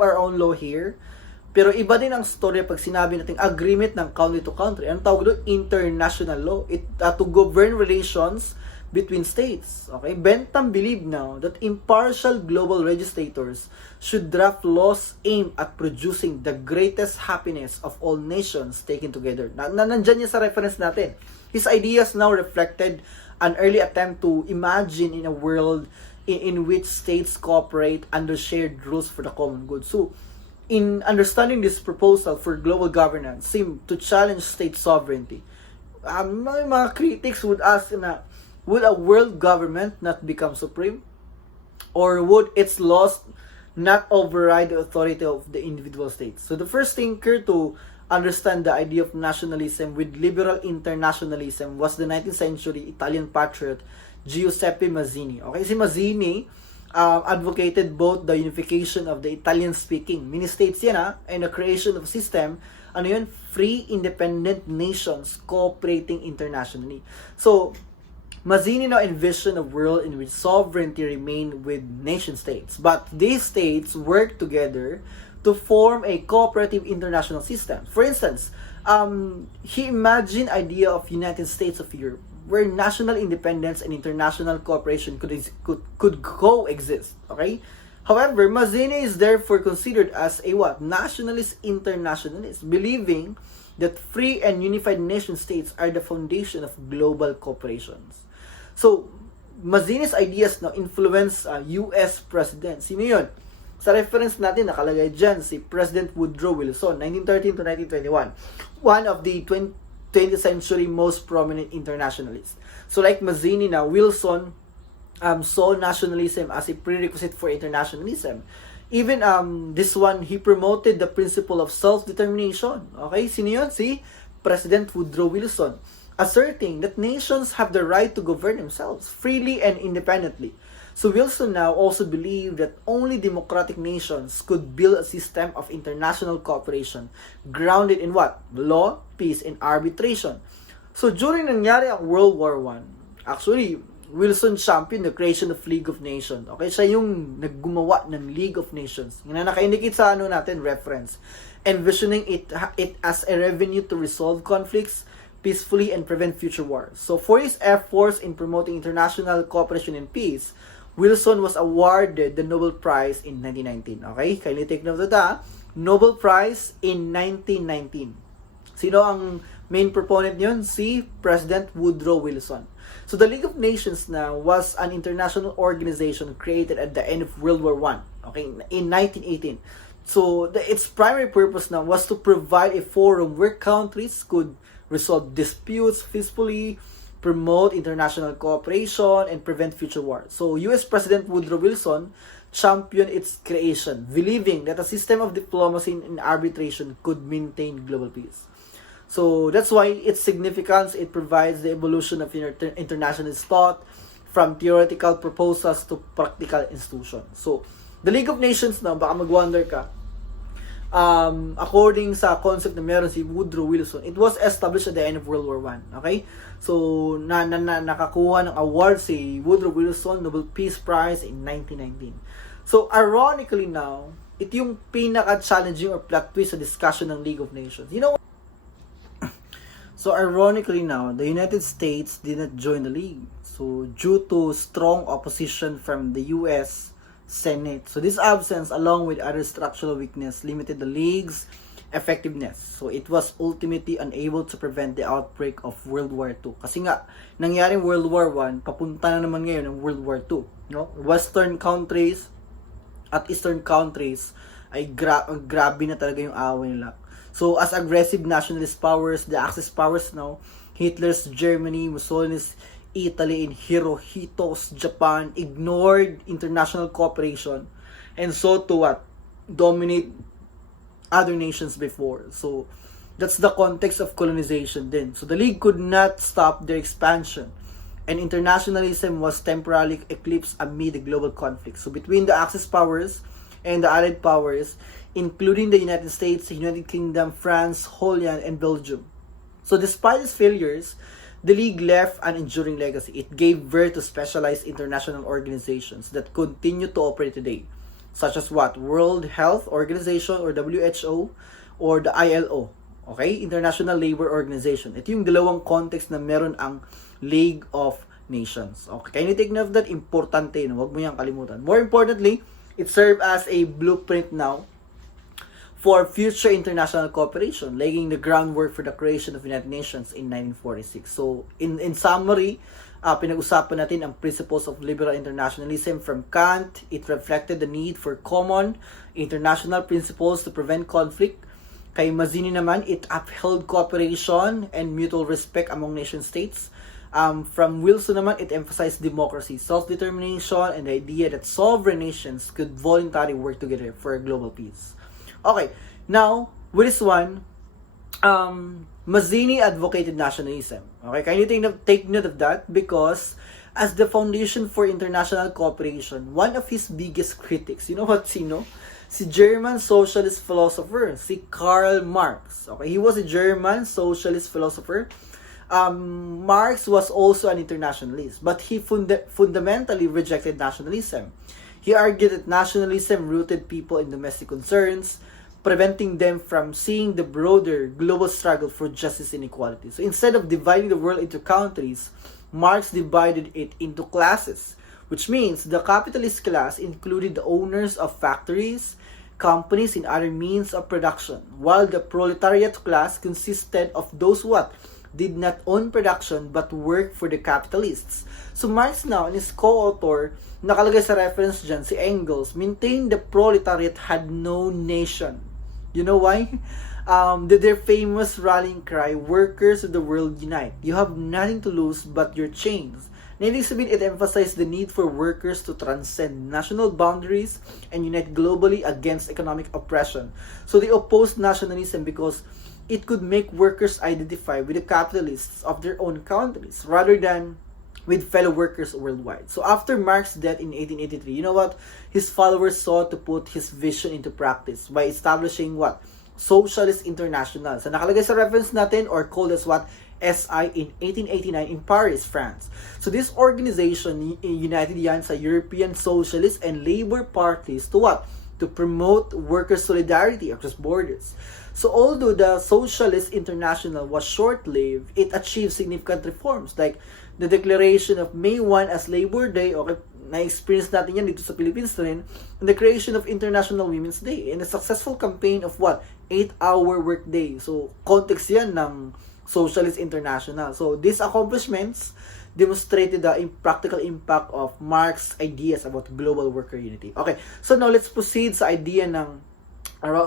our own law here. Pero iba din ang story pag sinabi natin agreement ng country to country. Ang tawag doon, international law. To govern relations between states. Okay? Bentham believed now that impartial global legislators should draft laws aimed at producing the greatest happiness of all nations taken together. Nandyan niya sa reference natin. His ideas now reflected an early attempt to imagine in a world in which states cooperate under shared rules for the common good. So, in understanding this proposal for global governance seemed to challenge state sovereignty. Mga critics would ask na, would a world government not become supreme? Or would its laws not override the authority of the individual states? So the first thinker to understand the idea of nationalism with liberal internationalism was the 19th century Italian patriot Giuseppe Mazzini. Okay, si Mazzini advocated both the unification of the Italian-speaking mini-states yan and the creation of a system, free independent nations cooperating internationally. So, Mazzini now envisioned a world in which sovereignty remained with nation-states, but these states work together to form a cooperative international system. For instance, he imagined idea of United States of Europe, where national independence and international cooperation could coexist. Okay? However, Mazzini is therefore considered as a nationalist internationalist, believing that free and unified nation states are the foundation of global cooperations. So, Mazzini's ideas now influence US presidents. Sino yun? Sa reference natin, nakalagay dyan si President Woodrow Wilson, 1913 to 1921. One of the 20th century most prominent internationalists. So like Mazzini now, Wilson saw nationalism as a prerequisite for internationalism. Even this one, he promoted the principle of self-determination. Okay, sino yun? Si President Woodrow Wilson, asserting that nations have the right to govern themselves freely and independently. So Wilson now also believed that only democratic nations could build a system of international cooperation grounded in what? Law, peace, and arbitration. So during nangyari ang World War I, actually, Wilson championed the creation of League of Nations. Okay, siya yung naggumawa ng League of Nations. Yung naka-indicate sa natin, reference. Envisioning it as a revenue to resolve conflicts peacefully and prevent future wars. So for his efforts in promoting international cooperation and peace, Wilson was awarded the Nobel Prize in 1919. Okay? Kindly take note of that. Nobel Prize in 1919. Sino ang main proponent niyon? Si President Woodrow Wilson. So the League of Nations now was an international organization created at the end of World War I. Okay? In 1918. So its primary purpose now was to provide a forum where countries could resolve disputes peacefully, promote international cooperation, and prevent future wars. So, US President Woodrow Wilson championed its creation, believing that a system of diplomacy and arbitration could maintain global peace. So, that's why its significance, it provides the evolution of internationalist thought from theoretical proposals to practical institutions. So, the League of Nations now, baka mag-wonder ka, according sa concept na meron si Woodrow Wilson, it was established at the end of World War I. Okay? So, nakakuha ng award si Woodrow Wilson Nobel Peace Prize in 1919. So, ironically now, ito yung pinaka-challenging or plot twist sa discussion ng League of Nations. You know, so ironically now, the United States did not join the League. So, due to strong opposition from the US Senate. So this absence, along with other structural weakness, limited the League's effectiveness. So it was ultimately unable to prevent the outbreak of World War II. Kasi nga, nangyaring World War I, papunta na naman ngayon ng World War II. No? Western countries at Eastern countries ay grabe na talaga yung away nila. So as aggressive nationalist powers, the Axis powers now, Hitler's Germany, Mussolini's Italy, and Hirohito's Japan ignored international cooperation and sought to dominate other nations before. So that's the context of colonization then. So the League could not stop their expansion, and internationalism was temporarily eclipsed amid the global conflict. So between the Axis powers and the Allied powers, including the United States, the United Kingdom, France, Holland, and Belgium. So despite its failures, the League left an enduring legacy. It gave birth to specialized international organizations that continue to operate today. such as what? World Health Organization or WHO or the ILO. Okay? International Labor Organization. Ito yung dalawang context na meron ang League of Nations. Okay? Can you take note of that? Importante, no? Huwag mo yung kalimutan. More importantly, it serves as a blueprint now for future international cooperation, laying the groundwork for the creation of United Nations in 1946. So, in summary, pinag-usapan natin ang principles of liberal internationalism from Kant. It reflected the need for common international principles to prevent conflict. Kay Mazzini naman, it upheld cooperation and mutual respect among nation states. From Wilson naman, it emphasized democracy, self-determination, and the idea that sovereign nations could voluntarily work together for global peace. Okay, now, with this one, Mazzini advocated nationalism. Okay, can you take note of that? Because as the foundation for international cooperation, one of his biggest critics, you know what, sino? Si German socialist philosopher, si Karl Marx. Okay, he was a German socialist philosopher. Marx was also an internationalist, but he fundamentally rejected nationalism. He argued that nationalism rooted people in domestic concerns, preventing them from seeing the broader global struggle for justice and equality. So instead of dividing the world into countries, Marx divided it into classes, which means the capitalist class included the owners of factories, companies, and other means of production, while the proletariat class consisted of those who did not own production but work for the capitalists. So Marx now and his co-author, nakalagay sa reference dyan, si Engels, maintained the proletariat had no nation. You know why? Their famous rallying cry, workers of the world unite. You have nothing to lose but your chains. Na ibig sabihin, it emphasized the need for workers to transcend national boundaries and unite globally against economic oppression. So they opposed nationalism because it could make workers identify with the capitalists of their own countries rather than with fellow workers worldwide. So after Marx's death in 1883, you know what? His followers sought to put his vision into practice by establishing what? Socialist International. So nakalagay sa reference natin or called as what? SI in 1889 in Paris, France. So this organization united yan sa European Socialist and Labor parties to what? To promote worker solidarity across borders. So although the Socialist International was short-lived, it achieved significant reforms like the declaration of May 1 as Labor Day, okay, na-experience natin yan dito sa Philippines rin, and the creation of International Women's Day, and a successful campaign of what? 8-hour workday. So context yan ng Socialist International. So these accomplishments demonstrated the practical impact of Marx's ideas about global worker unity. Okay, so now let's proceed sa idea ng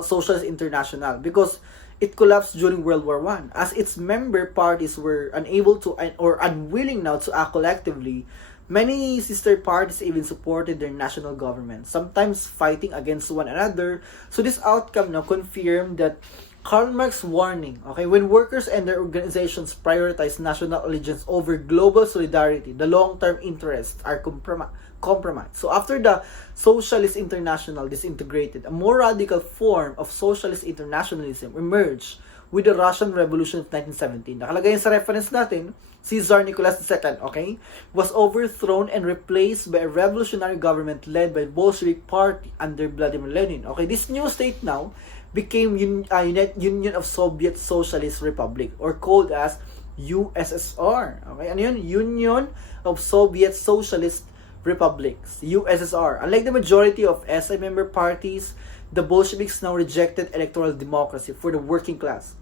Socialist International because it collapsed during World War I as its member parties were unable to or unwilling now to act collectively. Many sister parties even supported their national government, sometimes fighting against one another. So this outcome now confirmed that Karl Marx's warning, okay, when workers and their organizations prioritize national allegiance over global solidarity, the long-term interests are compromised. So after the Socialist International disintegrated, a more radical form of Socialist Internationalism emerged with the Russian Revolution of 1917. Nakalagay sa reference natin, si Tsar Nicholas II, okay, was overthrown and replaced by a revolutionary government led by Bolshevik Party under Vladimir Lenin. Okay, this new state now became Union of Soviet Socialist Republic or called as USSR. Okay, ano yun? Union of Soviet Socialist Republics, USSR. Unlike the majority of SI member parties, the Bolsheviks now rejected electoral democracy for the working class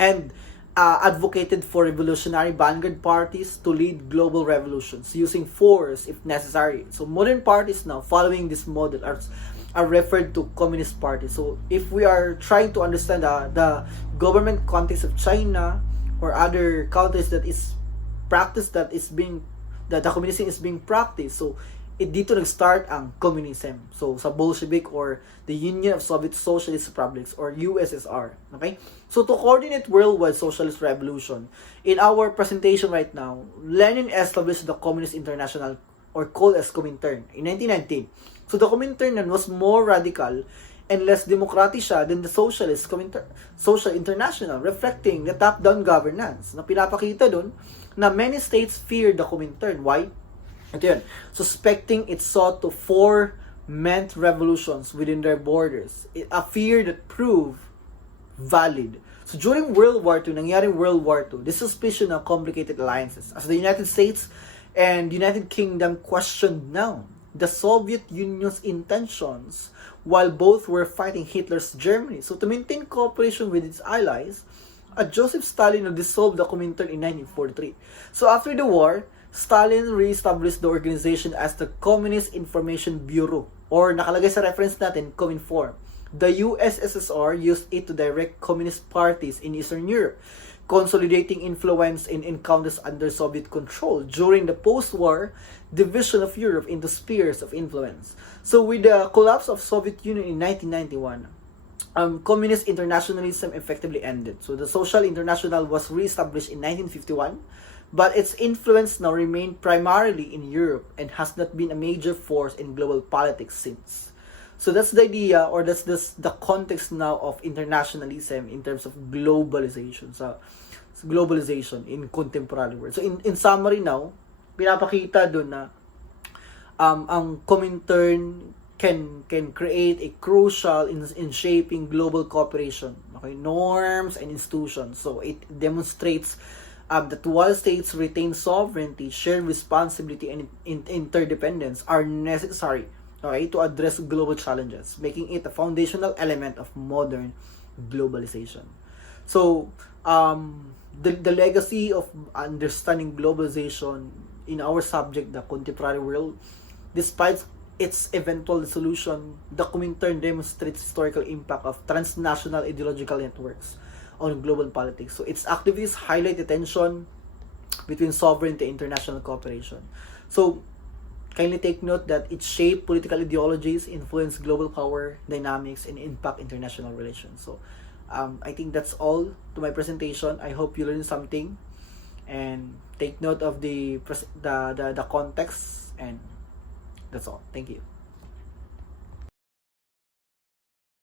and advocated for revolutionary vanguard parties to lead global revolutions using force if necessary. So modern parties now following this model are referred to communist parties. So if we are trying to understand the government context of China or other countries that is practiced that the communism is being practiced, so dito nag-start ang communism. So sa Bolshevik or the Union of Soviet Socialist Republics or USSR. Okay? So to coordinate worldwide socialist revolution, in our presentation right now, Lenin established the Communist International or called as Comintern in 1919. So the Comintern was more radical and less democratic siya than the Socialist Social International, reflecting the top-down governance na pinapakita dun na many states feared the Comintern. Why? Ito yun. Suspecting it sought to meant revolutions within their borders, a fear that proved valid. So during World War II, nangyaring World War II, this suspicion of complicated alliances as the United States and United Kingdom questioned now the Soviet Union's intentions while both were fighting Hitler's Germany. So to maintain cooperation with its allies, Joseph Stalin dissolved the Comintern in 1943. So after the war, Stalin re-established the organization as the Communist Information Bureau, or nakalagay sa reference natin, Cominform. The USSR used it to direct communist parties in Eastern Europe, consolidating influence in countries under Soviet control during the post-war division of Europe into spheres of influence. So with the collapse of Soviet Union in 1991, communist internationalism effectively ended. So the Social International was re-established in 1951, but its influence now remained primarily in Europe and has not been a major force in global politics since. So that's the idea, or that's the context now of internationalism in terms of globalization. So globalization in contemporary world. So in summary now, pinapakita doon na ang Comintern can create a crucial in shaping global cooperation, okay, norms and institutions. So it demonstrates that while states retain sovereignty, shared responsibility, and interdependence are necessary, okay, to address global challenges, making it a foundational element of modern globalization. So the legacy of understanding globalization in our subject, the contemporary world, despite its eventual dissolution, the Comintern demonstrates historical impact of transnational ideological networks on global politics. So its activities highlight the tension between sovereignty and international cooperation. So kindly take note that it shaped political ideologies, influenced global power dynamics, and impact international relations. So I think that's all to my presentation. I hope you learned something and take note of the context, and that's all. Thank you.